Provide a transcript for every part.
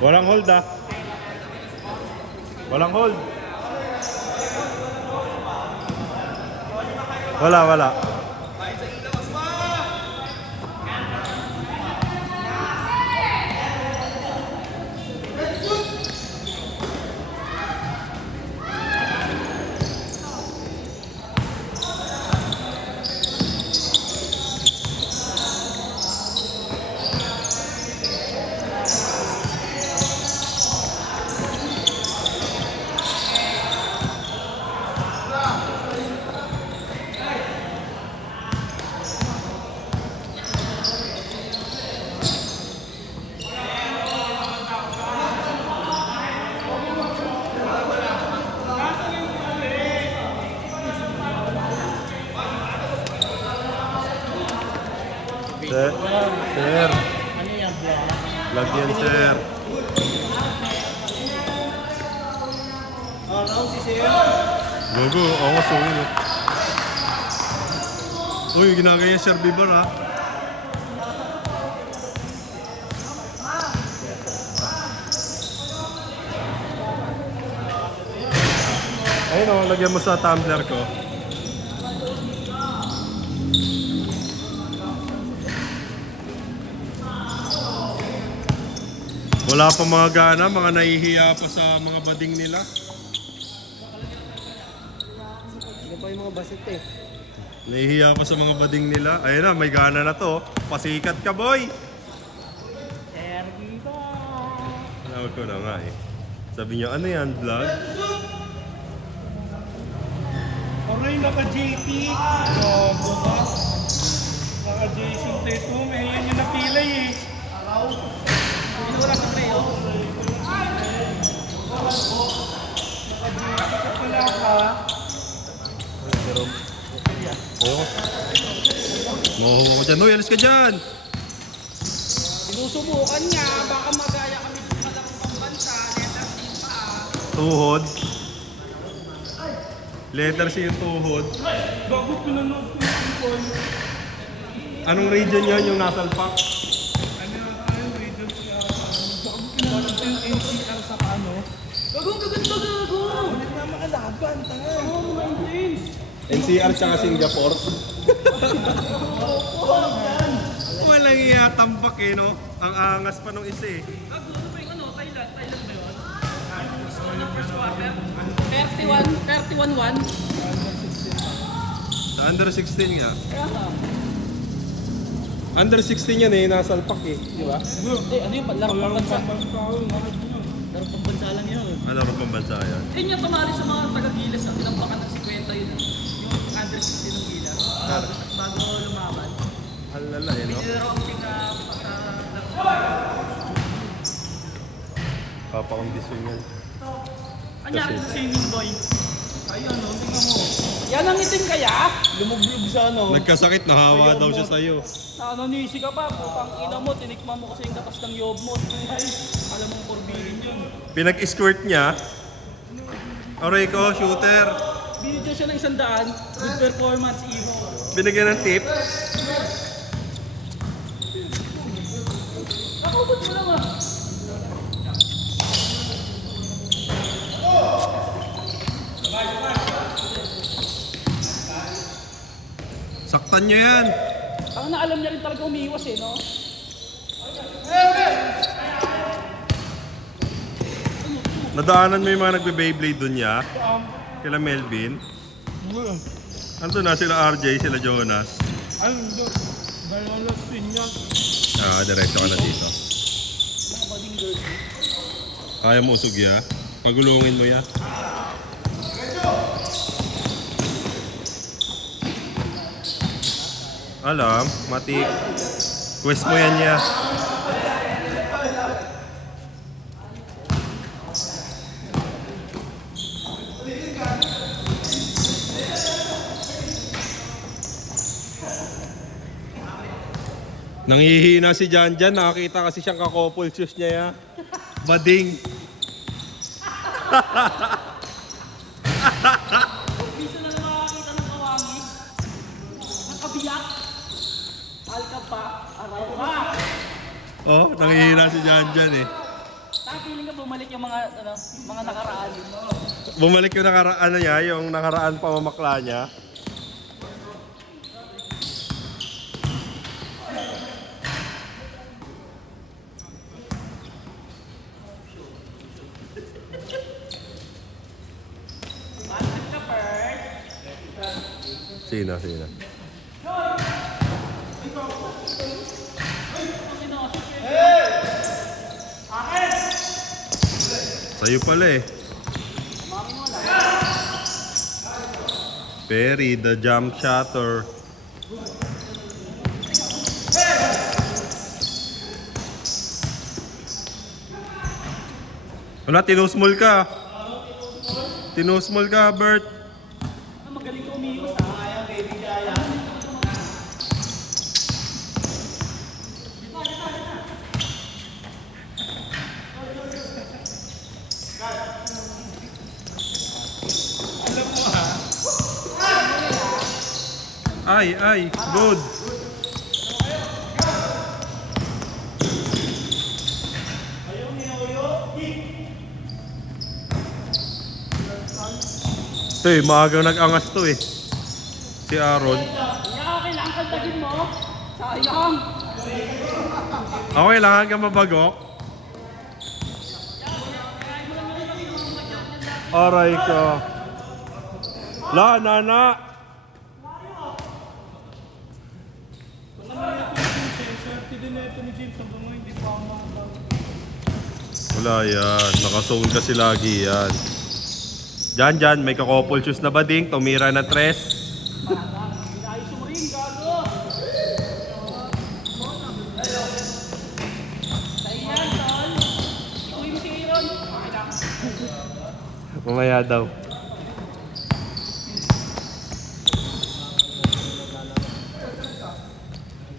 Walang hold ah. Walang hold. Wala. Sir. Ano yan, vlog? Vlog yan, sir. Ano si Sir? Gogo, ako sungin. Uy, ginagaya Sir Bibar ha. Ayun o, lagyan mo sa tumbler ko. Wala pa mga gana, mga nahihiya pa sa mga bading nila. Ano pa yung mga basit eh? Nahihiya pa sa mga bading nila. Ayun na, may gana na to. Pasikat ka, boy! Sir Viva! Tawag ko na nga eh. Sabi niya, ano yan, vlog? Aray, naka-JT. Gago ka. Naka-JC ito. May yan yung napilay eh. Wala sa pre, oh. Naka-JT ka pala ka. Oo. Mahuho ko dyan. Uy, alis ka dyan! Sinusubukan niya. Baka magaya kami dun pa lang ng pambansa. Letter C pa. Tuhod. Letter C yung tuhod. Bago pinanood ko yung phone. Anong region yan yung nasalpak? Ano yung tayo, radio siya. Bago pinanood ko yung NCR sa ano. Gago! Ulit na maalaban, tanga. Oo, mga Indians. NCR tsaka Singapore. Walang iatambak eh, no? Ang angas pa nung isa eh. Gago, ano ba yung ano? Thailand? Thailand ba yun? Ano first quarter? 31-1. Sa under 16 nga. Kaya ka. Under 16 yan eh, nasalpak eh. Di ba? Ano yung laro pambansa? Laro pambansa lang yun. Ano rin pambansa yan? Eh niya tumali sa mga taga-Gilas ang tinampakan ng 50 yun. Yung under 16 ng Gilas. Bago lumaban. Halala eh, no? Pinilaro ang chika sa Papakondisyon yan. Anyari sa swimming boy. Ay ano, tingnan mo. yan ang itim kaya? Lumublog sa ano. Nagkasakit, nahawa daw siya sa'yo. Nananisi ka pa, putang ina mo, tinikman mo kasi yung gatas ng yob mo. Ay, alam mong kurbihin yun. Pinag-squirt niya. Aray ko, shooter. Binidyo siya ng 100, good performance, Ivo. Binigyan ng tip. Nakubot mo lang ah. Saktan niya yan. Ang naalam niya rin talaga umiiwas eh, no? Nadaanan mo yung mga nagbe-Beyblade dun niya. Kila Melvin. Andun na sila RJ, sila Jonas. Ay, hindi. Dahil din yan. Diretso ka na dito. Mga bading girl. Kaya mo usog ya? Pagulungin mo ya. Alam, matik. Quest mo yan ya. Nangihina si Janjan, nakakita kasi siyang kakopol shoes niya ya. Bading. Bisa na nakakita ng kawangis. Nakabiyak. Alka pa. Araw pa. Oh, nangihina si Janjan eh. Takiling ka bumalik yung mga nakaraan. Bumalik yung nakaraan niya, yung nakaraan pamamakla niya. Sino? Sa'yo pala eh. Perry, the jump shotter. Wala, tinusmol ka. Tinusmol ka, Bert. Magaling ka umiwas ha. Ay, good. Ito eh, maagang nag-angas to eh. Si Aaron. Kaya kailangan kaldagin mo. Sayang. Ako kailangan ka mabagok. Aray ka. La, nana. Swerte din na ito ni James. Ang mga hindi pa ako makatawag. Wala yan. Nakazone kasi lagi yan. Diyan, may kakopol shoes na bading. Tumira na tres. Pinayos mo rin, gago. Sayan, tol. Ikuhin mo si Aaron. Okay lang. Mamaya daw.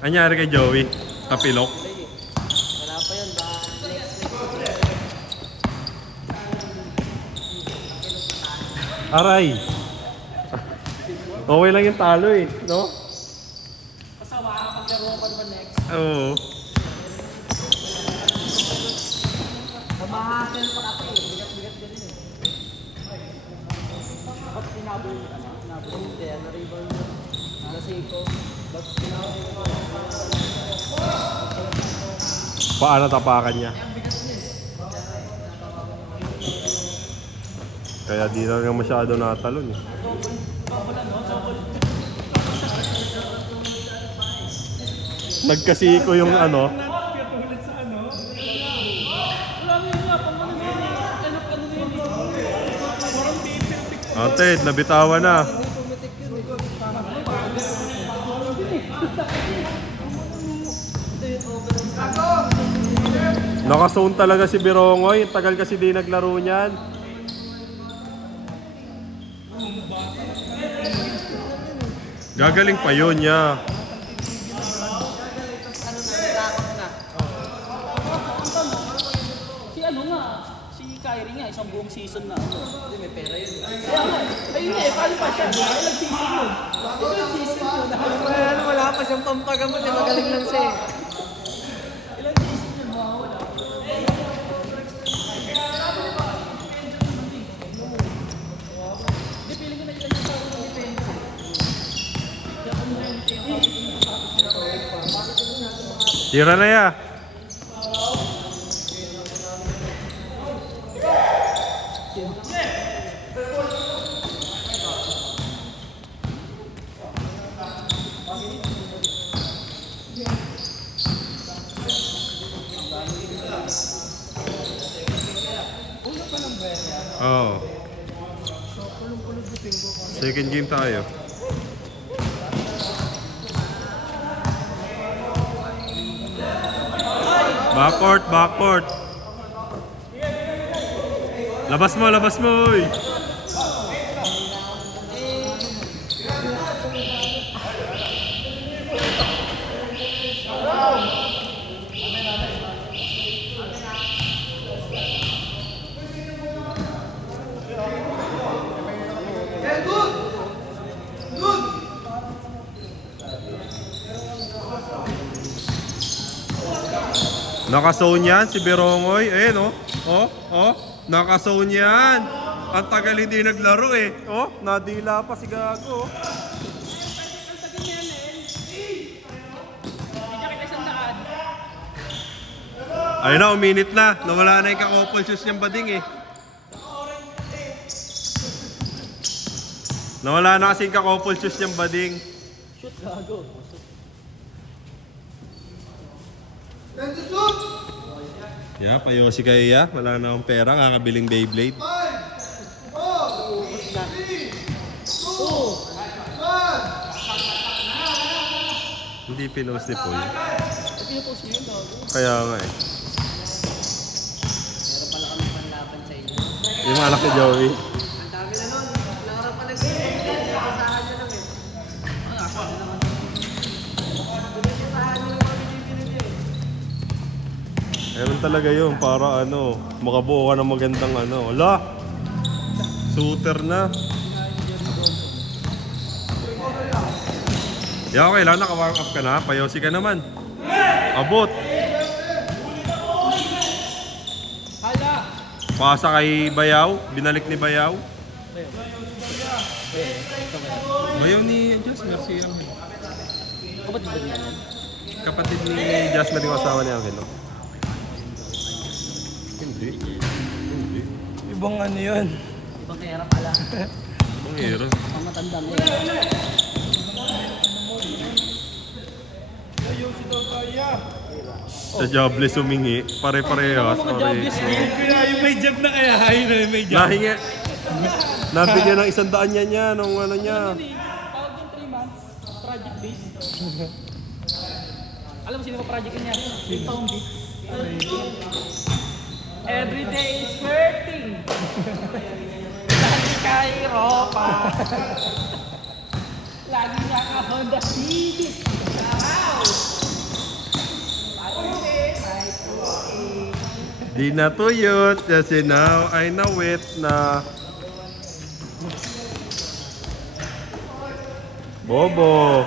Anyari kay Joey? Tapilok? Wala pa yun. Aray! Okay lang yung talo eh, no? Kasama ka paglaro pa naman next. Oo. Mahasel pa kasi. Bigat-bigat ka din eh. Ba't pinabol? Hindi, na-rebound mo. Nasiko. Ba't pinabol mo? Paano tapakan niya? Kaya di na nga masyado natalon eh. Nagkasiko yung ano. Katulad sa ano. Wala mo yun nga. Pang ano yun eh. Ano yun eh. Parang di perfect. Ate, nabitawan na. Nakazone talaga si Birongoy. Tagal kasi di naglaro niyan. Gagaling pa yun niya. Si ano nga. Si Kyrie nga. Isang buong season na. Hindi, may pera yun. Kaya nga. Ayun nga eh. Paano pa siya? Ilang season yun? Ilang season yun? Wala pa siyang pampagamot eh, magaling lang siya eh. Ilang season yun? Mawawala. Hindi, feeling ko na ilan yung sa ng defense. Tira na ya. Oo. Second game tayo. Backcourt, backcourt. Labas mo, uy. Naka-zone yan si Berongoy. Ayun, oh. Naka-zone yan. Ang tagal hindi naglaro eh. Oh, nadila pa si Gago. Ayun na, uminit na. Nawala na yung ka-couple shoes niyang bading eh. Nawala na kasi yung ka-couple shoes niyang bading. Shoot, gago. Yeah, payo si Kaya. Wala na akong pera, kakabiling Beyblade. Hindi pinost ni Paul. Pinupost niyo yun, gago. Kaya nga eh. Meron pala kami panlaban sa inyo. Yung anak ni Joey. Ang dami na nun. Laura pa nag-game. Kasahan niya lang eh. Kasahan niya lang kami bibili eh. Ayun talaga yun, para ano, makabuo ka ng magandang ano. Wala! Shooter na. Yeah, okay lang, naka-warm up ka na. Payosi ka naman. Abot. Hala! Pasa kay Bayaw. Binalik ni Bayaw. Bayaw ni Jasmer, si Angel. Kapatid ba niya? Kapatid ni Jasmer yung asawa ni Angel, no? Hindi. Ibang ano yun. Ibang kaya pala. Ibang hero. Ang matanda mo eh. Sa jobless humingi. Pare-parehas. Mga jobless eh. Yung may job na kaya, ayun na yung may job. Nahingi. Nabigyan ng 100 niya nung ano niya. Tawag yung 3 months, project based. Alam mo sino ba project niya? Yung Pound Beats. Every day is flirting. Lagi kay Ropa. Lagi niya ka Honda Civic. Di natuyot kasi now ay nawit na. Bobo.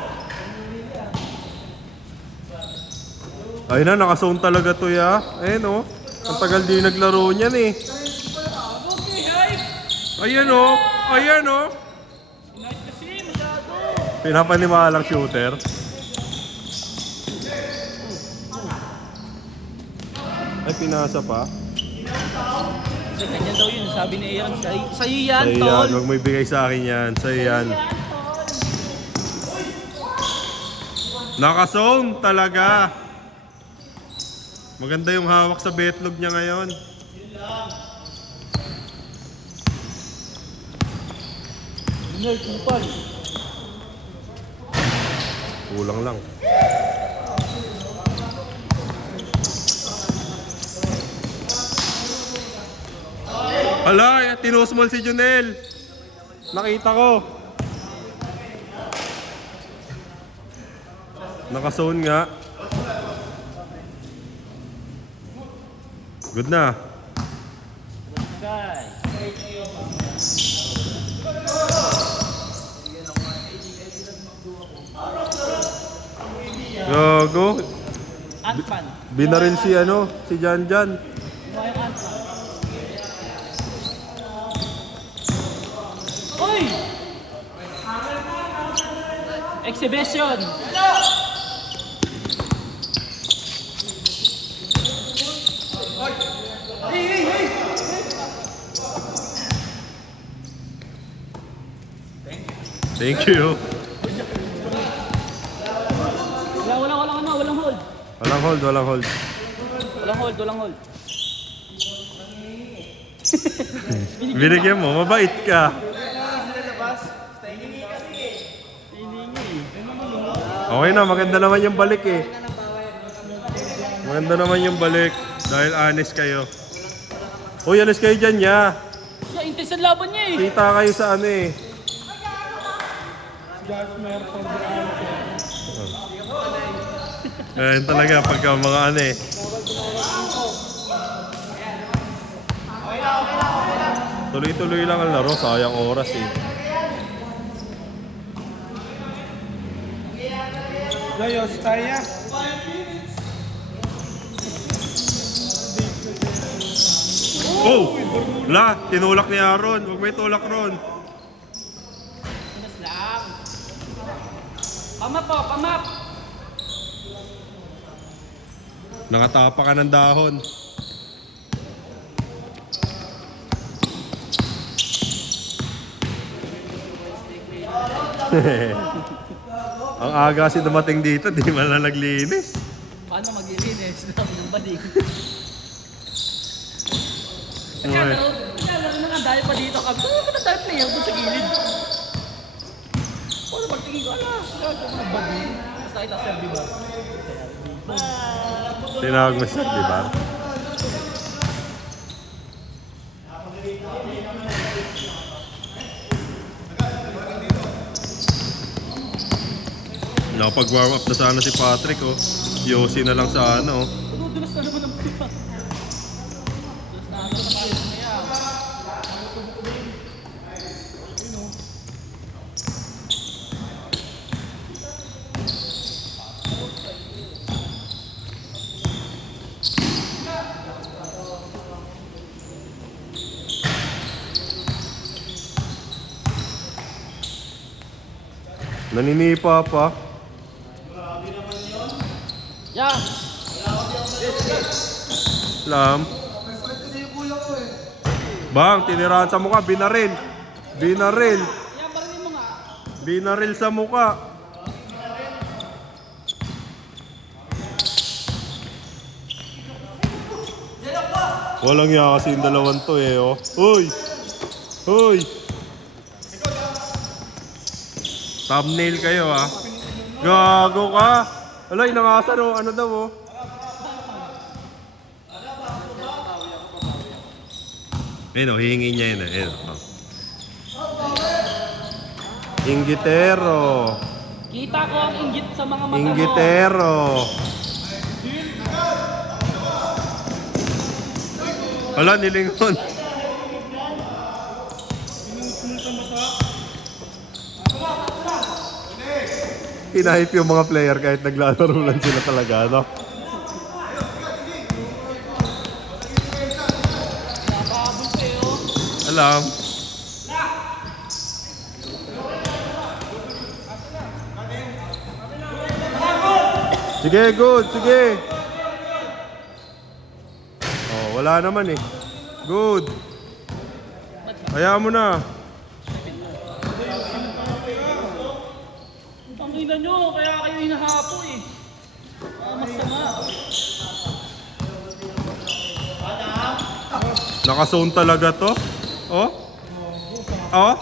Ayun na, nakasone talaga to ya. Ayun oh. Ang tagal di naglaro niyan eh. Okay, hype! Ayan oh. Ayan oh. Nice kasi, masyado. Pinapaniwalang shooter. Ay, pinasa pa. Kasi kanya daw yun, sabi ni Aaron, sa'yo yan, Sa'yo yan, tol. huwag mo ibigay sa akin yan. Sa'yo yan. Nakazone talaga. Maganda yung hawak sa betlog niya ngayon. Nerd, kupal. Kulang lang. Hala, tinusmol si Junel. Nakita ko. Nakazone nga. Good na. Guys. Gago. Ant-Man. Binaril si ano, si Janjan. Ano yung Ant-Man? Uy! Exhibition! Thank you. Walang hold, walang hold. Walang hold. Binigyan mo, mabait ka. Okay na, maganda naman yung balik eh. Maganda naman yung balik. Dahil honest kayo. Uy, honest kayo dyan niya. Siya, intense ang laban niya eh. Kita kayo sa ano eh. Jasmer for the answer. Ayan talaga pagka mga ano eh. Tuloy-tuloy lang ang laro, sayang oras eh. Layos, kaya. Oh! La, tinulak ni Aaron. Huwag may tulak ron. Tinas lang. Pamap po, pamap. Nakatapa ka ng dahon. Ang aga kasi dumating dito, di man lang naglinis. Paano maglilinis ng bading? Uy. Kaya lang nga dahil pa dito kami. Ano ba na dahil player doon sa gilid? Paano magtingin ko, ala, mga bading. Basta kita sir, di ba? Tinawag mo siya, di ba? Nakapag-warm up na sana si Patrick, oh. Yossi na lang sa ano, oh. Dudulas na naman ang pipa. Dudulas na naman sa paano na yan. Naninipa pa. Yan! Lam. Bang, tinirahan sa mukha, binaril. Binaril. Yan, barilin mo nga. Binaril sa mukha. Walang iya kasi yung dalawang to eh, oh. Hoy! Hoy! Thumbnail kayo ah. Gago ka! Alay, nangasan oh. Ano daw oh? Ayun oh, hihingi niya yun eh. Ayun oh. Inggitero. Kita ko ang inggit sa mga mata mo. Inggitero. Wala, nilingon. Hinahip yung mga player kahit naglalaro lang sila talaga, no? Nakakabol kayo. Alam. Sige, good. Sige. Oh, wala naman eh. Good. Hayaan mo na. Ang ina nyo, kaya kayo hinahapo eh. Masama. Nakazone talaga to. Oh. Oh.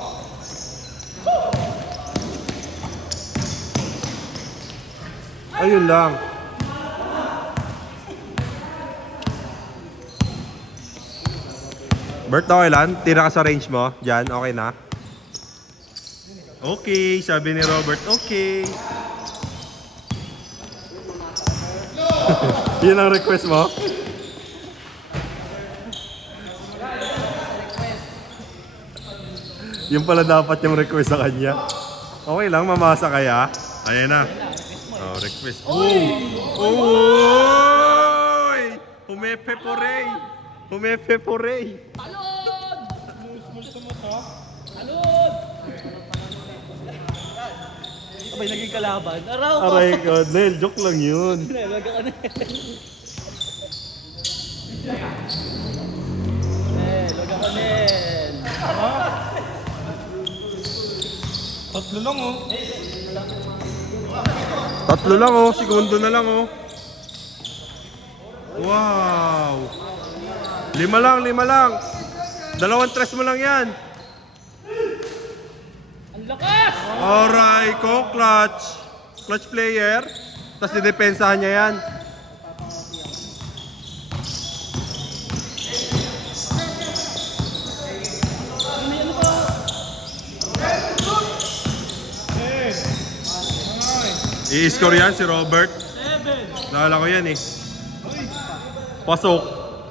Ayun lang. Bert, okay lang? Tira ka sa range mo. Diyan, okay na? Okay, sabi ni Robert, okay. Yun ang request mo? Yung pala dapat yung request sa kanya. Okay lang, mamasa kaya. Ayan na. Oh, request. Oy! Humepe-porey! Humepe-porey! Talon! Talon! Abay, naging kalaban. Araw ko! Aray ko, Nel, joke lang yun. Nalaga ka na. Laga ka Nel. Tatlo lang oh. Tatlo lang oh, segundo na lang oh. Wow! 5 lang, 5 lang. 2 tres mo lang yan. Ang lakas! Alright, ko, clutch. Clutch player. Tapos didepensahan niya yan. Ano ba? I-score yan si Robert. 7. Naalala ko yan eh. Pasok.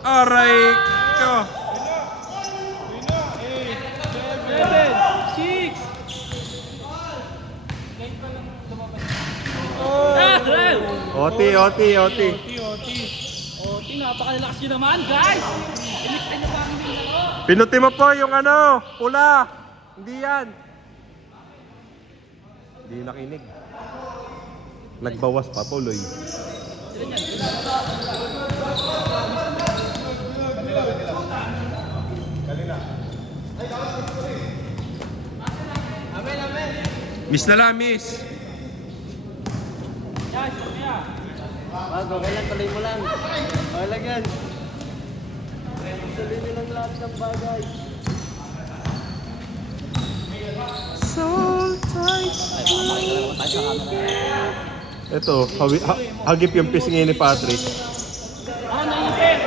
Aray ko. 7. 6. Oti. Oh, napakalakas nyo naman, guys! I-mix na pa kami ng laro. Pinuti mo po yung ano, pula. Hindi yan. Hindi nakinig. Nagbawas pa tuloy. Miss na lang, miss. Yan, kaya. Wag, okay lang, tuloy mo lang. Okay lang yan. Tuloy mo lang lahat ng bagay. So tight. Ay, baka makikita naman tayo sa camera. Ito, hagip yung pisngi ni Patrick. Ano naisip?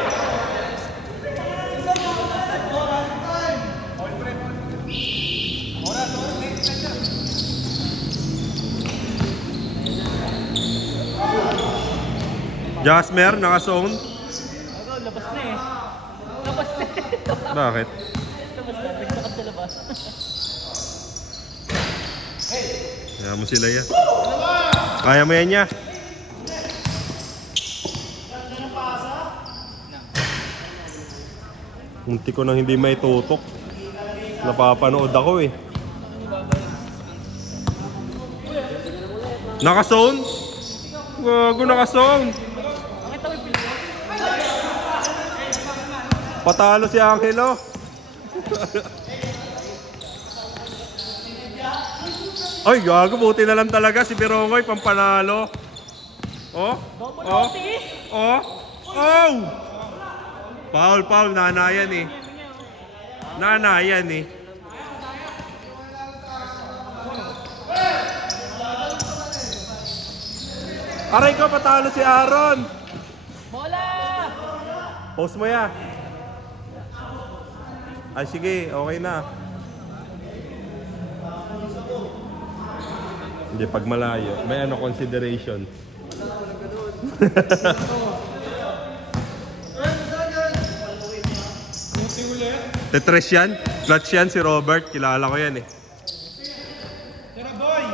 Jasmer, naka-zone. Ano, labas na eh. Labas na eh. Bakit? Labas na, nagtakas sa labas. Kaya mo sila yan. Kaya mo yan niya. Munti ko nang hindi maitutok. Napapanood ako eh. Naka-zone? Gago, naka-zone. Bakit ako yung Patalo si Angelo. Ay, gago, buti na lang talaga si Birongoy, pampanalo. Oh, oh, oh, oh! Foul, nanayan eh. Nanayan eh. Aray ko, patalo si Aaron. Bola! Post mo ya. Ay, sige, okay na. Hindi, pag malayo, may ano, consideration. Tetres yan? Clutch yan si Robert. Kilala ko yan eh. Tara, boy!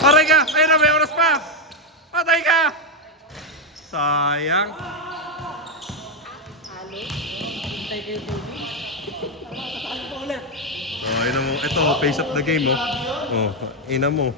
Aray ka! Ayun na, may oras pa! Patay ka! Sayang. Oh, ina mo. Ito, face up the game, oh. Oh, ina mo.